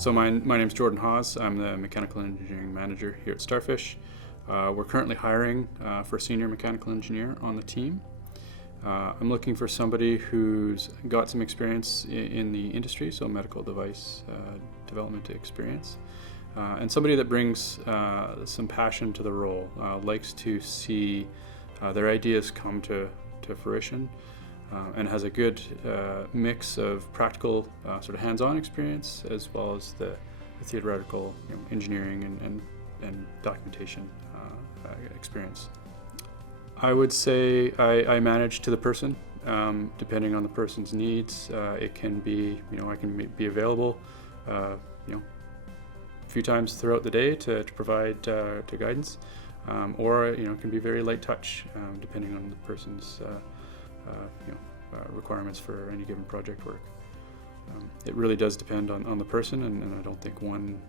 So my name's Jordan Haas. I'm the mechanical engineering manager here at StarFish. We're currently hiring for a senior mechanical engineer on the team. I'm looking for somebody who's got some experience in the industry, so medical device development experience, and somebody that brings some passion to the role, likes to see their ideas come to fruition, and has a good mix of practical sort of hands-on experience as well as the theoretical engineering and documentation experience. I would say I manage to the person, depending on the person's needs. It can be, I can be available, a few times throughout the day to provide to guidance, or it can be very light touch, depending on the person's requirements for any given project work. It really does depend on the person, and I don't think one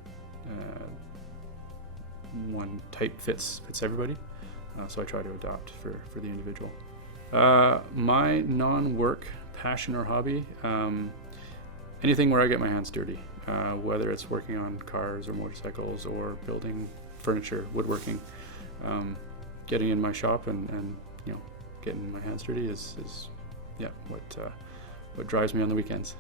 type fits everybody. So I try to adapt for the individual. My non-work passion or hobby, anything where I get my hands dirty, whether it's working on cars or motorcycles or building furniture, woodworking. Getting in my shop and getting my hands dirty is what drives me on the weekends.